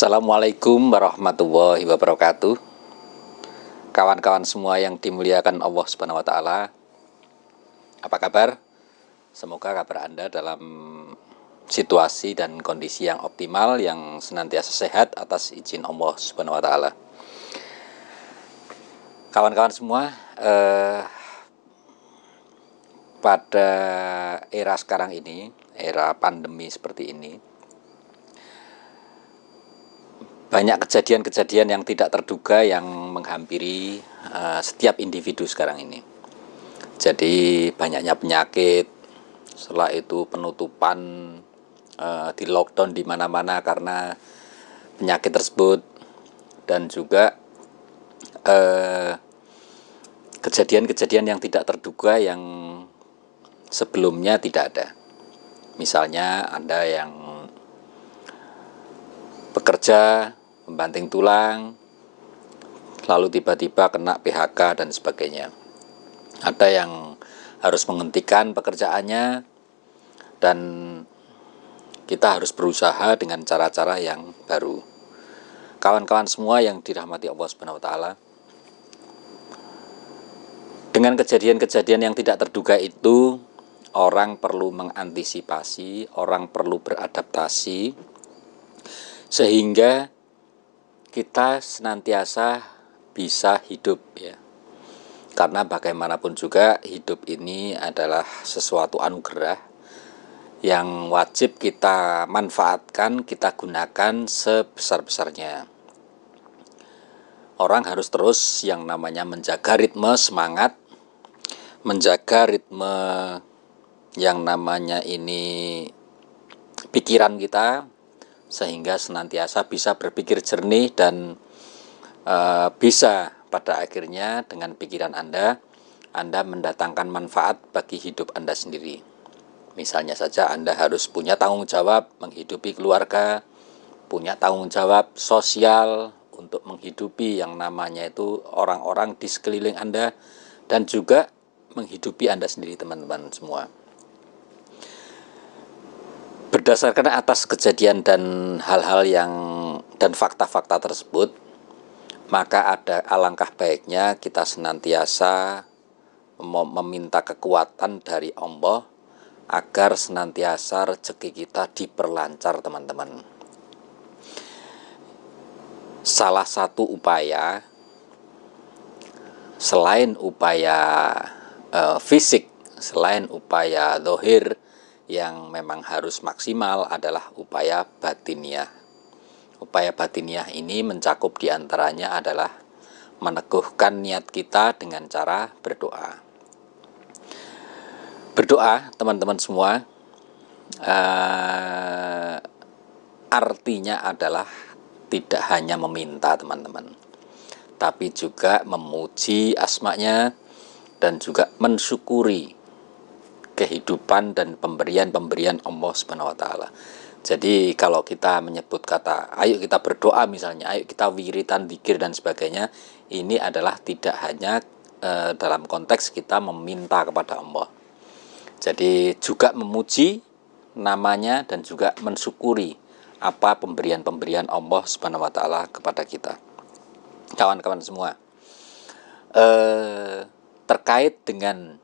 Assalamualaikum warahmatullahi wabarakatuh. Kawan-kawan semua yang dimuliakan Allah Subhanahu wa taala. Apa kabar? Semoga kabar Anda dalam situasi dan kondisi yang optimal, yang senantiasa sehat atas izin Allah Subhanahu wa taala. Kawan-kawan semua, pada era sekarang ini, era pandemi seperti ini, banyak kejadian-kejadian yang tidak terduga yang menghampiri setiap individu sekarang ini. Jadi banyaknya penyakit, setelah itu penutupan, di lockdown di mana-mana karena penyakit tersebut, dan juga kejadian-kejadian yang tidak terduga yang sebelumnya tidak ada. Misalnya Anda yang bekerja, membanting tulang, lalu tiba-tiba kena PHK dan sebagainya. Ada yang harus menghentikan pekerjaannya, dan kita harus berusaha dengan cara-cara yang baru. Kawan-kawan semua yang dirahmati Allah Subhanahu wa taala, dengan kejadian-kejadian yang tidak terduga itu, orang perlu mengantisipasi, orang perlu beradaptasi, sehingga kita senantiasa bisa hidup, ya. Karena bagaimanapun juga hidup ini adalah sesuatu anugerah yang wajib kita manfaatkan, kita gunakan sebesar-besarnya. Orang harus terus yang namanya menjaga ritme semangat, menjaga ritme yang namanya ini pikiran kita, sehingga senantiasa bisa berpikir jernih dan bisa pada akhirnya dengan pikiran Anda mendatangkan manfaat bagi hidup Anda sendiri. Misalnya saja Anda harus punya tanggung jawab menghidupi keluarga, punya tanggung jawab sosial untuk menghidupi yang namanya itu orang-orang di sekeliling Anda, dan juga menghidupi Anda sendiri, teman-teman semua. Berdasarkan atas kejadian dan hal-hal yang dan fakta-fakta tersebut, maka ada alangkah baiknya kita senantiasa meminta kekuatan dari Allah agar senantiasa rezeki kita diperlancar, teman-teman. Salah satu upaya selain upaya fisik, selain upaya zahir yang memang harus maksimal adalah upaya batiniah. Upaya batiniah ini mencakup diantaranya adalah meneguhkan niat kita dengan cara berdoa. Berdoa, teman-teman semua, artinya adalah tidak hanya meminta, teman-teman, tapi juga memuji asma-Nya dan juga mensyukuri kehidupan dan pemberian-pemberian Allah Subhanahu wa taala. Jadi kalau kita menyebut kata ayo kita berdoa misalnya, ayo kita wiritan, dzikir dan sebagainya, ini adalah tidak hanya dalam konteks kita meminta kepada Allah. Jadi juga memuji namanya dan juga mensyukuri apa pemberian-pemberian Allah Subhanahu wa taala kepada kita. Kawan-kawan semua, terkait dengan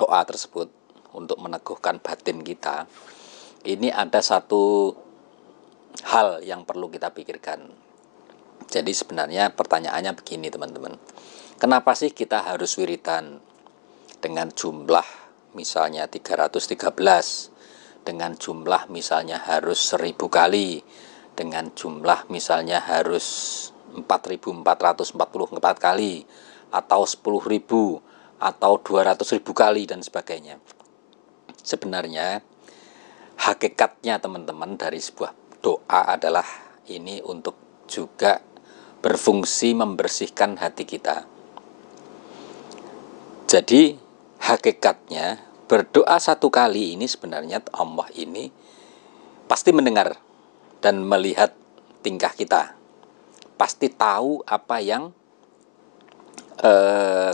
doa tersebut untuk meneguhkan batin kita, ini ada satu hal yang perlu kita pikirkan. Jadi sebenarnya pertanyaannya begini, teman-teman. Kenapa sih kita harus wiritan dengan jumlah misalnya 313, dengan jumlah misalnya harus 1000 kali, dengan jumlah misalnya harus 4444 kali, atau 10.000, atau 200.000 kali dan sebagainya. Sebenarnya hakikatnya, teman-teman, dari sebuah doa adalah ini untuk juga berfungsi membersihkan hati kita. Jadi hakikatnya berdoa satu kali ini sebenarnya Allah ini pasti mendengar dan melihat tingkah kita, pasti tahu apa yang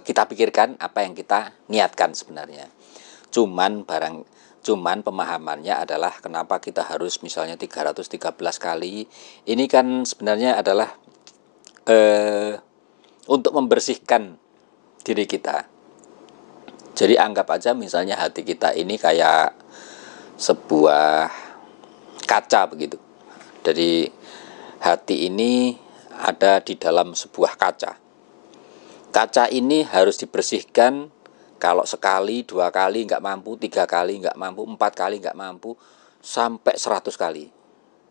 kita pikirkan, apa yang kita niatkan sebenarnya. Cuman Cuman pemahamannya adalah kenapa kita harus misalnya 313 kali. Ini kan sebenarnya adalah untuk membersihkan diri kita. Jadi anggap aja misalnya hati kita ini kayak sebuah kaca begitu. Jadi hati ini ada di dalam sebuah kaca. Kaca ini harus dibersihkan. Kalau sekali, 2 kali nggak mampu, 3 kali nggak mampu, 4 kali nggak mampu, sampai 100 kali,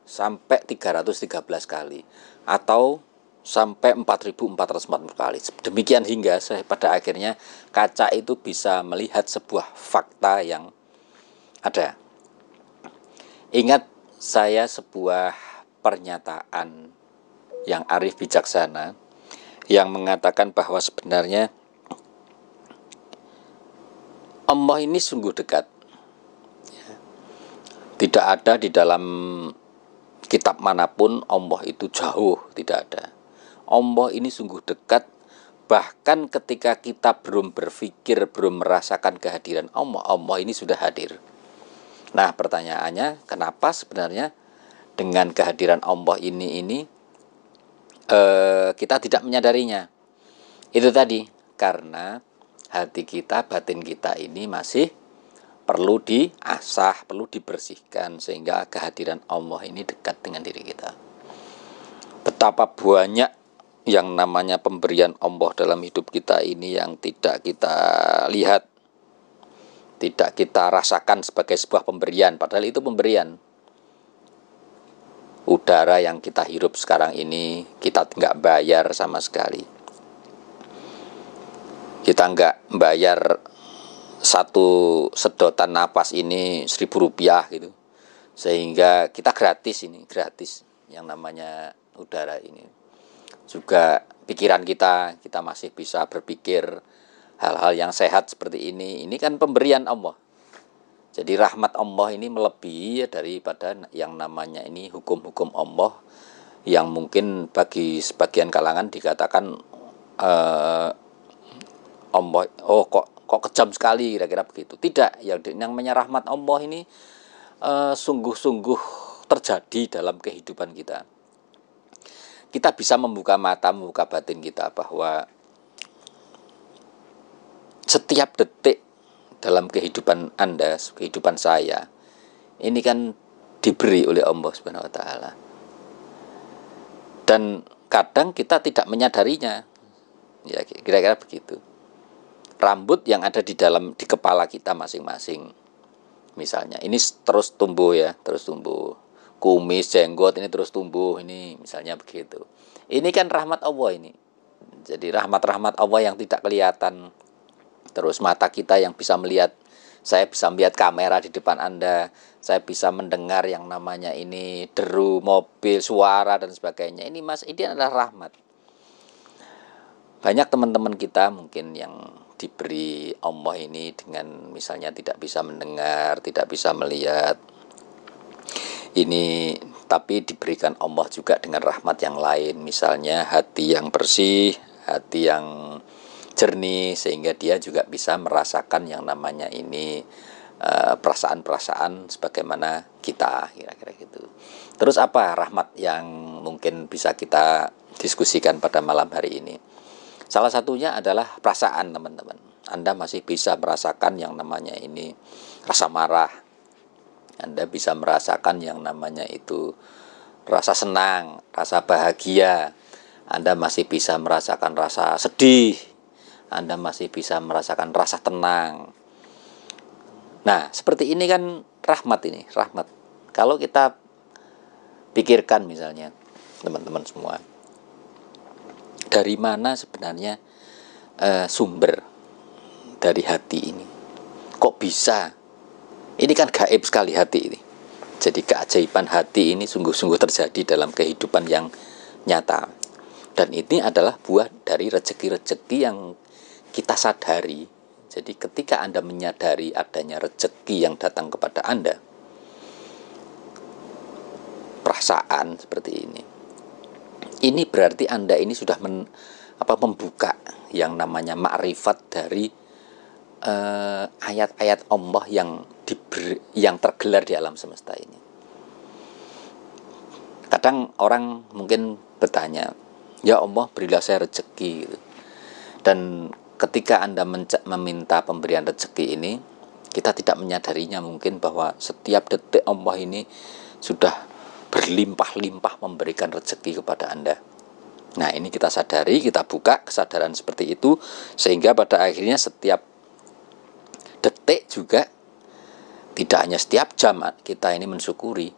sampai 313 kali, atau sampai 4.440 kali. Demikian hingga pada akhirnya kaca itu bisa melihat sebuah fakta yang ada. Ingat saya sebuah pernyataan yang arif bijaksana yang mengatakan bahwa sebenarnya Allah ini sungguh dekat. Tidak ada di dalam kitab manapun Allah itu jauh, tidak ada. Allah ini sungguh dekat, bahkan ketika kita belum berpikir, belum merasakan kehadiran Allah, Allah ini sudah hadir. Nah, pertanyaannya, kenapa sebenarnya dengan kehadiran Allah ini kita tidak menyadarinya? Itu tadi, karena hati kita, batin kita ini masih perlu diasah, perlu dibersihkan, sehingga kehadiran Allah ini dekat dengan diri kita. Betapa banyak yang namanya pemberian Allah dalam hidup kita ini yang tidak kita lihat, tidak kita rasakan sebagai sebuah pemberian, padahal itu pemberian. Udara yang kita hirup sekarang ini kita nggak bayar sama sekali. Kita nggak bayar satu sedotan napas ini 1.000 rupiah gitu, sehingga kita gratis yang namanya udara ini. Juga pikiran kita masih bisa berpikir hal-hal yang sehat seperti ini kan pemberian Allah. Jadi rahmat Allah ini melebihi daripada yang namanya ini hukum-hukum Allah, yang mungkin bagi sebagian kalangan dikatakan Allah, kok kejam sekali, kira-kira begitu. Tidak, yang namanya rahmat Allah ini sungguh-sungguh terjadi dalam kehidupan kita. Kita bisa membuka mata, membuka batin kita bahwa setiap detik dalam kehidupan Anda, kehidupan saya, ini kan diberi oleh Allah Subhanahu wa taala. Dan kadang kita tidak menyadarinya. Ya, kira-kira begitu. Rambut yang ada di kepala kita masing-masing, misalnya ini terus tumbuh ya, terus tumbuh. Kumis, jenggot ini terus tumbuh, ini misalnya begitu. Ini kan rahmat Allah ini. Jadi rahmat-rahmat Allah yang tidak kelihatan. Terus mata kita yang bisa melihat, saya bisa melihat kamera di depan Anda, saya bisa mendengar yang namanya ini deru mobil, suara dan sebagainya. Ini adalah rahmat. Banyak teman-teman kita mungkin yang diberi Allah ini dengan misalnya tidak bisa mendengar, tidak bisa melihat ini, tapi diberikan Allah juga dengan rahmat yang lain, misalnya hati yang bersih, hati yang jernih, sehingga dia juga bisa merasakan yang namanya ini perasaan-perasaan sebagaimana kita, kira-kira gitu. Terus apa rahmat yang mungkin bisa kita diskusikan pada malam hari ini? Salah satunya adalah perasaan, teman-teman. Anda masih bisa merasakan yang namanya ini rasa marah. Anda bisa merasakan yang namanya itu rasa senang, rasa bahagia. Anda masih bisa merasakan rasa sedih. Anda masih bisa merasakan rasa tenang. Nah, seperti ini kan rahmat ini, rahmat. Kalau kita pikirkan misalnya, teman-teman semua, dari mana sebenarnya sumber dari hati ini? Kok bisa? Ini kan gaib sekali hati ini. Jadi keajaiban hati ini sungguh-sungguh terjadi dalam kehidupan yang nyata. Dan ini adalah buah dari rezeki-rezeki yang kita sadari. Jadi ketika Anda menyadari adanya rezeki yang datang kepada Anda, perasaan seperti ini berarti Anda ini sudah membuka yang namanya makrifat dari ayat-ayat Allah yang tergelar di alam semesta ini. Kadang orang mungkin bertanya, ya Allah berilah saya rezeki gitu. Dan ketika Anda meminta pemberian rezeki ini, kita tidak menyadarinya mungkin bahwa setiap detik Allah ini sudah berlimpah-limpah memberikan rezeki kepada Anda. Nah, ini kita sadari, kita buka kesadaran seperti itu, sehingga pada akhirnya setiap detik juga, tidak hanya setiap jam kita ini mensyukuri,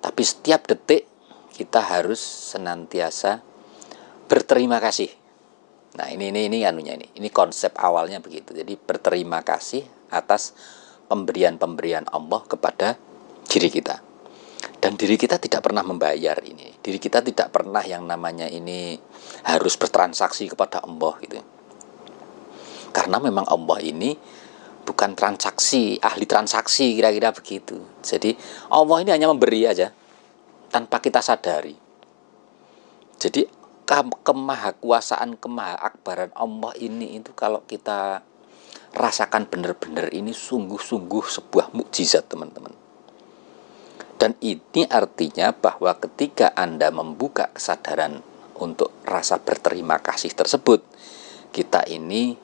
tapi setiap detik kita harus senantiasa berterima kasih. Nah, ini konsep awalnya begitu. Jadi berterima kasih atas pemberian-pemberian Allah kepada diri kita. Dan diri kita tidak pernah membayar ini. Diri kita tidak pernah yang namanya ini harus bertransaksi kepada Allah gitu. Karena memang Allah ini bukan transaksi, ahli transaksi, kira-kira begitu. Jadi Allah ini hanya memberi aja tanpa kita sadari. Jadi kemahakuasaan, kemahaakbaran Allah ini itu kalau kita rasakan benar-benar, ini sungguh-sungguh sebuah mukjizat, teman-teman. Dan ini artinya bahwa ketika Anda membuka kesadaran untuk rasa berterima kasih tersebut, kita ini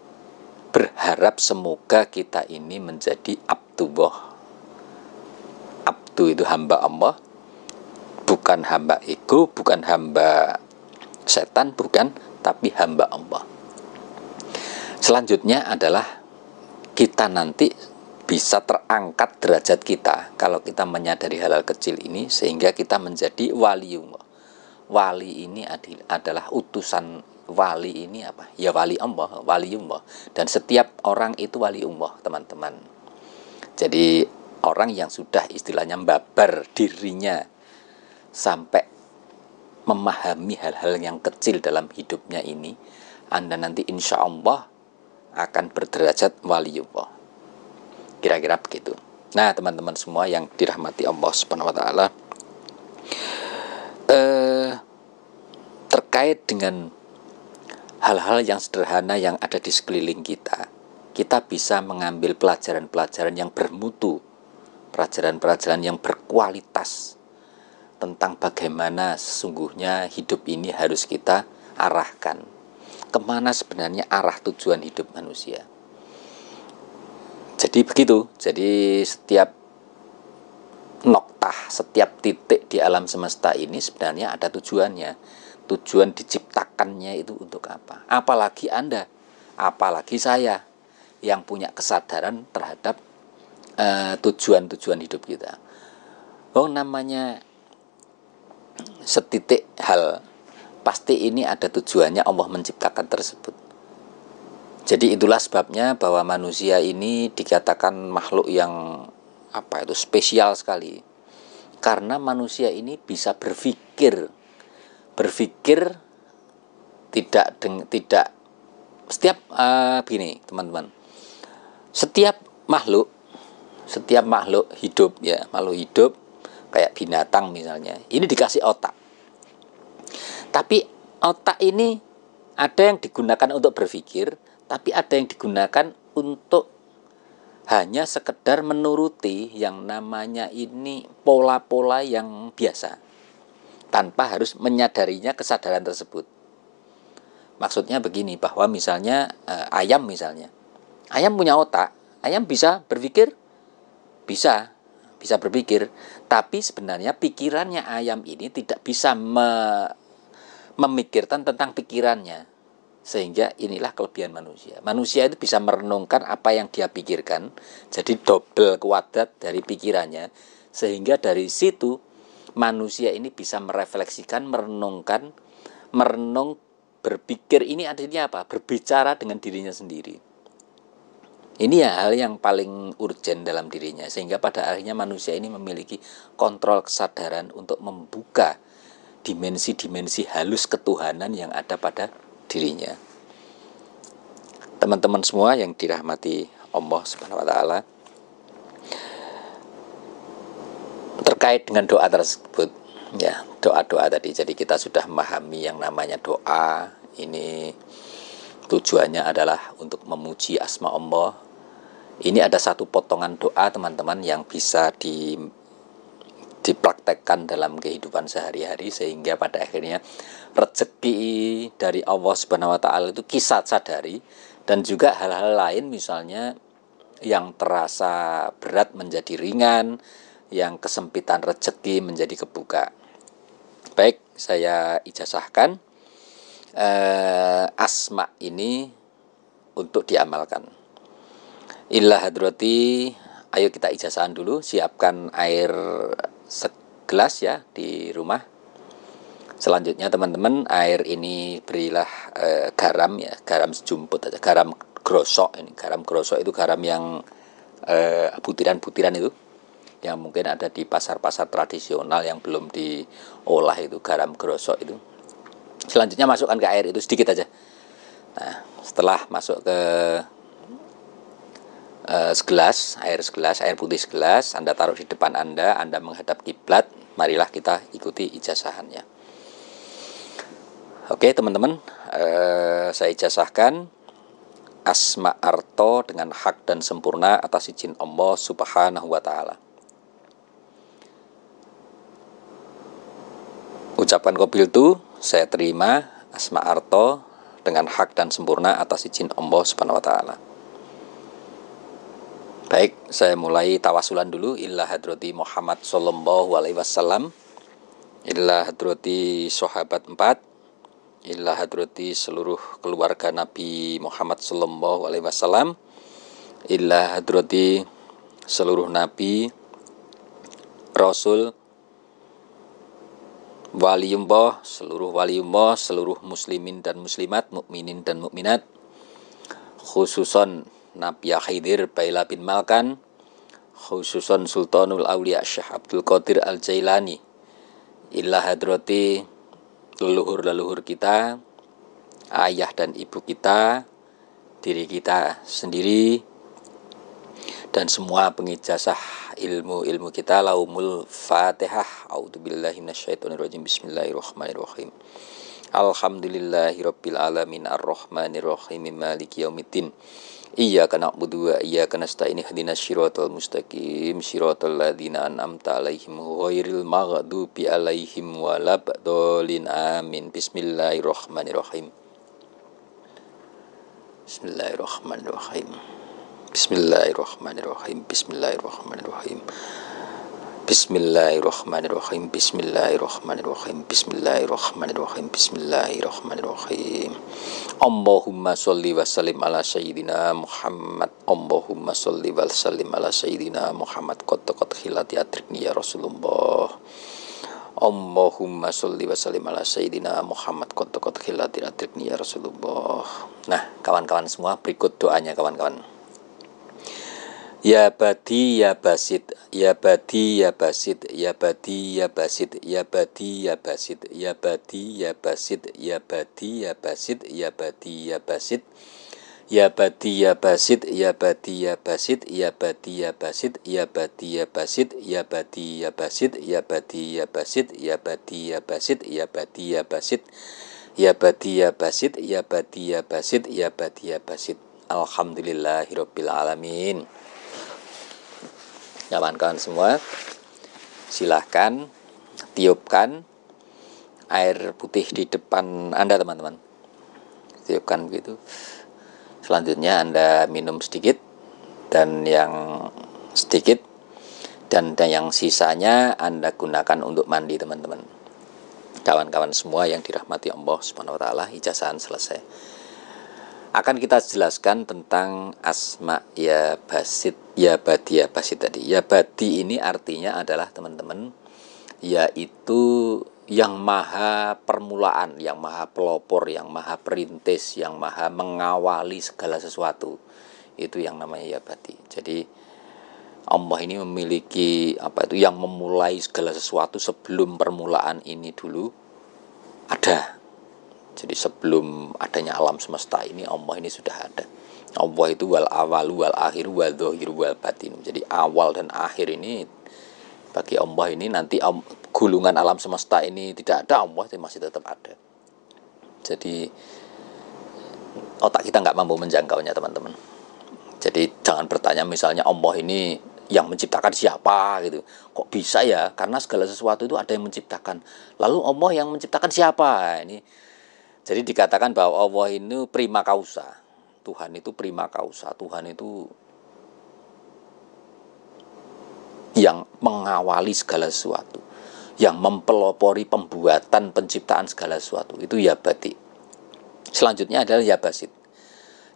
berharap semoga kita ini menjadi abdullah. Abdu itu hamba Allah, bukan hamba ego, bukan hamba setan, bukan, tapi hamba Allah. Selanjutnya adalah kita nanti bisa terangkat derajat kita kalau kita menyadari hal-hal kecil ini, sehingga kita menjadi waliullah. Wali ini adalah utusan. Wali ini apa? Ya wali Allah, waliullah. Dan setiap orang itu waliullah, teman-teman. Jadi orang yang sudah istilahnya babar dirinya sampai memahami hal-hal yang kecil dalam hidupnya ini, Anda nanti insya Allah akan berderajat waliullah. Kira-kira begitu. Nah, teman-teman semua yang dirahmati Allah Subhanahu wa taala, terkait dengan hal-hal yang sederhana yang ada di sekeliling kita, kita bisa mengambil pelajaran-pelajaran yang bermutu, pelajaran-pelajaran yang berkualitas tentang bagaimana sesungguhnya hidup ini harus kita arahkan. Kemana sebenarnya arah tujuan hidup manusia. Jadi begitu. Jadi setiap noktah, setiap titik di alam semesta ini sebenarnya ada tujuannya. Tujuan diciptakannya itu untuk apa? Apalagi Anda, apalagi saya yang punya kesadaran terhadap tujuan-tujuan hidup kita. Namanya setitik hal, pasti ini ada tujuannya Allah menciptakan tersebut. Jadi itulah sebabnya bahwa manusia ini dikatakan makhluk yang spesial sekali. Karena manusia ini bisa berpikir tidak setiap begini, teman-teman. Setiap makhluk hidup ya, makhluk hidup kayak binatang misalnya, ini dikasih otak. Tapi otak ini ada yang digunakan untuk berpikir, tapi ada yang digunakan untuk hanya sekedar menuruti yang namanya ini pola-pola yang biasa, tanpa harus menyadarinya kesadaran tersebut. Maksudnya begini, bahwa misalnya ayam punya otak, ayam bisa berpikir, bisa berpikir, tapi sebenarnya pikirannya ayam ini tidak bisa memikirkan tentang pikirannya. Sehingga inilah kelebihan manusia. Manusia itu bisa merenungkan apa yang dia pikirkan, jadi double kuadrat dari pikirannya, sehingga dari situ manusia ini bisa merefleksikan, merenung, berpikir. Ini artinya apa? Berbicara dengan dirinya sendiri. Ini ya hal yang paling urgen dalam dirinya, sehingga pada akhirnya manusia ini memiliki kontrol kesadaran untuk membuka dimensi-dimensi halus ketuhanan yang ada pada dirinya. Teman-teman semua yang dirahmati Allah Subhanahu wa taala, terkait dengan doa tersebut ya, doa-doa tadi, jadi kita sudah memahami yang namanya doa ini tujuannya adalah untuk memuji asma Allah, Ini ada satu potongan doa teman-teman yang bisa dipraktekkan dalam kehidupan sehari-hari, sehingga pada akhirnya rezeki dari Allah Subhanahu wa taala itu kita sadari, dan juga hal-hal lain misalnya yang terasa berat menjadi ringan, yang kesempitan rezeki menjadi kebuka. Baik, saya ijazahkan asma ini untuk diamalkan. Illa hadrati, ayo kita ijazahan dulu, siapkan air segelas ya di rumah. Selanjutnya teman-teman, air ini berilah garam ya, garam sejumput aja, garam grosok ini. Garam grosok itu garam yang butiran-butiran itu, yang mungkin ada di pasar-pasar tradisional yang belum diolah, itu garam grosok itu. Selanjutnya masukkan ke air itu sedikit aja. Nah, setelah masuk ke segelas, air putih segelas, Anda taruh di depan Anda menghadap kiblat. Marilah kita ikuti ijazahannya. Oke teman-teman, saya ijazahkan Asma Arto dengan hak dan sempurna atas izin Allah Subhanahu wa taala. Ucapan qabiltu, saya terima Asma Arto dengan hak dan sempurna atas izin Allah Subhanahu wa taala. Baik, saya mulai tawasulan dulu. Illa hadrati Muhammad sallallahu alaihi wasallam, illa hadrati sahabat 4, illa hadrati seluruh keluarga Nabi Muhammad sallallahu alaihi wasallam, illa hadrati seluruh nabi, rasul, waliullah, seluruh muslimin dan muslimat, mukminin dan mukminat, khususon Nabi Khidir Baila bin Malkan, khususon Sultanul Aulia Syekh Abdul Qadir Al-Jailani, illa hadrati leluhur-leluhur kita, ayah dan ibu kita, diri kita sendiri, dan semua pengijazah ilmu-ilmu kita. Laumul Fatihah. A'udzubillahi minasyaitonirrajim. Bismillahirrahmanirrahim. Alhamdulillahirabbil alamin arrahmanirrahim maliki yaumiddin. Iyyaka na'budu wa iyyaka nasta'in ihdinas siratal mustaqim siratal ladzina an'amta 'alaihim ghairil maghdubi 'alaihim waladdallin amin. Bismillahirrahmanirrahim. Bismillahirrahmanirrahim. Bismillahirrahmanirrahim. Bismillahirrahmanirrahim. Bismillahirrahmanirrahim. Bismillahirrahmanirrahim. Bismillahirrahmanirrahim. Bismillahirrahmanirrahim. Allahumma sholli wa sallim ala sayyidina Muhammad. Allahumma sholli wa sallim ala sayyidina Muhammad. Qad khilati atrikni ya Rasulullah. Allahumma sholli wa sallim ala sayyidina Muhammad. Qad khilati atrikni ya Rasulullah. Nah, kawan-kawan semua, berikut doanya kawan-kawan. Ya badi ya basit, ya badi ya basit, ya badi ya basit, ya badi ya basit, ya badi ya basit, ya badi ya basit, ya badi ya basit, ya badi ya basit, ya badi ya basit, ya badi ya basit, ya badi ya basit, ya badi ya basit, ya badi ya basit, ya badi ya basit, ya badi ya basit, ya badi ya basit, ya badi ya basit, ya badi ya basit. Alhamdulillahirabbil alamin. Kawan-kawan semua, silahkan tiupkan air putih di depan Anda teman-teman. Tiupkan begitu. Selanjutnya Anda minum sedikit, dan yang sedikit, dan yang sisanya Anda gunakan untuk mandi teman-teman. Kawan-kawan semua yang dirahmati Allah Subhanahu wa taala, ijazahan selesai. Akan kita jelaskan tentang asma ya basit, ya badi ya basit tadi. Ya badi ini artinya adalah teman-teman, yaitu yang maha permulaan, yang maha pelopor, yang maha perintis, yang maha mengawali segala sesuatu. Itu yang namanya ya badi. Jadi Allah ini memiliki yang memulai segala sesuatu sebelum permulaan ini dulu ada. Jadi sebelum adanya alam semesta ini, Allah ini sudah ada. Allah itu wal awalu wal akhiru wal dhahiru wal batin. Jadi awal dan akhir ini bagi Allah ini, nanti gulungan alam semesta ini tidak ada, Allah masih tetap ada. Jadi otak kita nggak mampu menjangkaunya teman-teman. Jadi jangan bertanya misalnya Allah ini yang menciptakan siapa gitu. Kok bisa ya? Karena segala sesuatu itu ada yang menciptakan. Lalu Allah yang menciptakan siapa? Ini jadi dikatakan bahwa Allah ini prima causa. Tuhan itu prima causa. Tuhan itu yang mengawali segala sesuatu, yang mempelopori pembuatan penciptaan segala sesuatu. Itu ya bati. Selanjutnya adalah ya basit.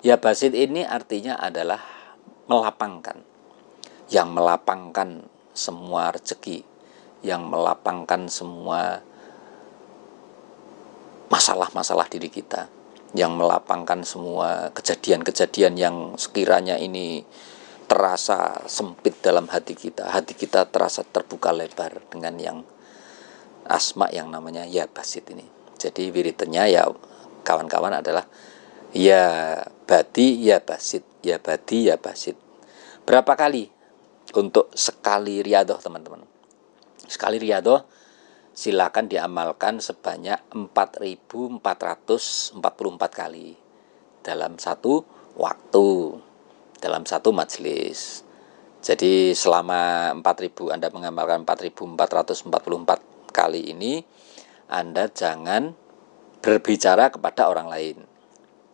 Ya basit ini artinya adalah melapangkan, yang melapangkan semua rezeki, yang melapangkan semua masalah-masalah diri kita, yang melapangkan semua kejadian-kejadian yang sekiranya ini terasa sempit dalam hati kita terasa terbuka lebar dengan yang asma yang namanya ya basit ini. Jadi wiridannya ya kawan-kawan adalah ya bati ya basit, ya bati ya basit. Berapa kali? Untuk sekali riyadoh teman-teman. Sekali riyadoh silakan diamalkan sebanyak 4.444 kali dalam satu waktu, dalam satu majelis. Jadi selama 4.000 Anda mengamalkan 4.444 kali ini, Anda jangan berbicara kepada orang lain.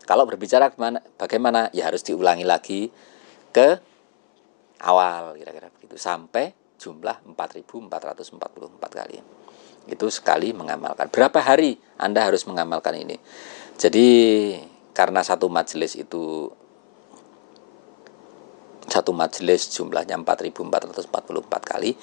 Kalau berbicara bagaimana? Ya harus diulangi lagi ke awal kira-kira begitu sampai jumlah 4.444 kali. Itu sekali mengamalkan. Berapa hari Anda harus mengamalkan ini? Jadi karena satu majelis jumlahnya 4.444 kali,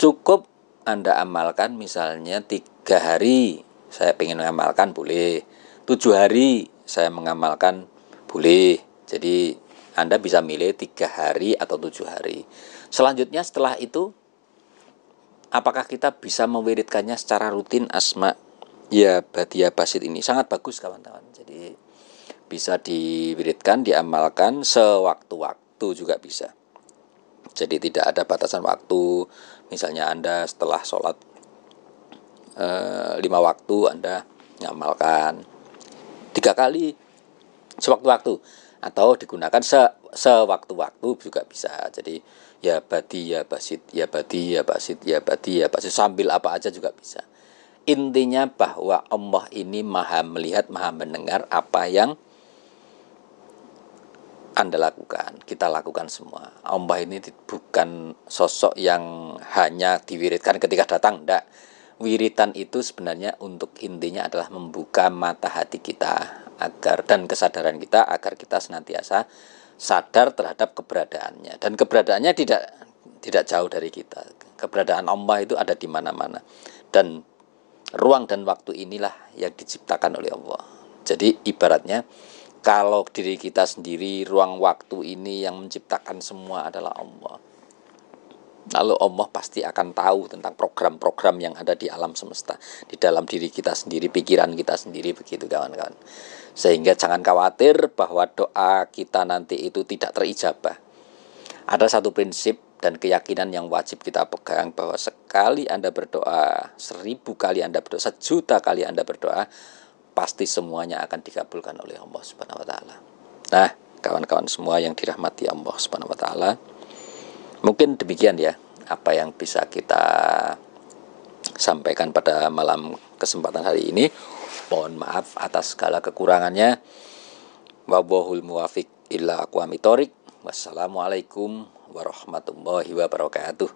cukup Anda amalkan misalnya 3 hari saya ingin mengamalkan boleh, 7 hari saya mengamalkan boleh. Jadi Anda bisa milih 3 hari atau 7 hari. Selanjutnya setelah itu, apakah kita bisa mewiridkannya secara rutin asma ya bati ya basit ini? Sangat bagus kawan-kawan. Jadi bisa diwiridkan, diamalkan sewaktu-waktu juga bisa. Jadi tidak ada batasan waktu. Misalnya Anda setelah sholat 5 waktu Anda mengamalkan 3 kali sewaktu-waktu, atau digunakan sewaktu-waktu juga bisa. Jadi ya bati ya basit, ya bati ya basit, ya bati ya basit, sambil apa aja juga bisa. Intinya bahwa Allah ini maha melihat, maha mendengar apa yang Anda lakukan, kita lakukan semua. Allah ini bukan sosok yang hanya diwiridkan ketika datang, enggak. Wiritan itu sebenarnya untuk intinya adalah membuka mata hati kita agar dan kesadaran kita agar kita senantiasa sadar terhadap keberadaannya, dan keberadaannya tidak jauh dari kita. Keberadaan Allah itu ada di mana-mana, dan ruang dan waktu inilah yang diciptakan oleh Allah. Jadi ibaratnya kalau diri kita sendiri, ruang waktu ini yang menciptakan semua adalah Allah. Lalu Allah pasti akan tahu tentang program-program yang ada di alam semesta, di dalam diri kita sendiri, pikiran kita sendiri, begitu kawan-kawan. Sehingga jangan khawatir bahwa doa kita nanti itu tidak terijabah. Ada satu prinsip dan keyakinan yang wajib kita pegang, bahwa sekali Anda berdoa, 1000 kali Anda berdoa, 1.000.000 kali Anda berdoa, pasti semuanya akan dikabulkan oleh Allah Subhanahu wa taala. Nah, kawan-kawan semua yang dirahmati Allah Subhanahu wa taala, mungkin demikian ya apa yang bisa kita sampaikan pada malam kesempatan hari ini. Mohon maaf atas segala kekurangannya. Wallahul muwafiq illa aqwamit thoriq. Wassalamualaikum warahmatullahi wabarakatuh.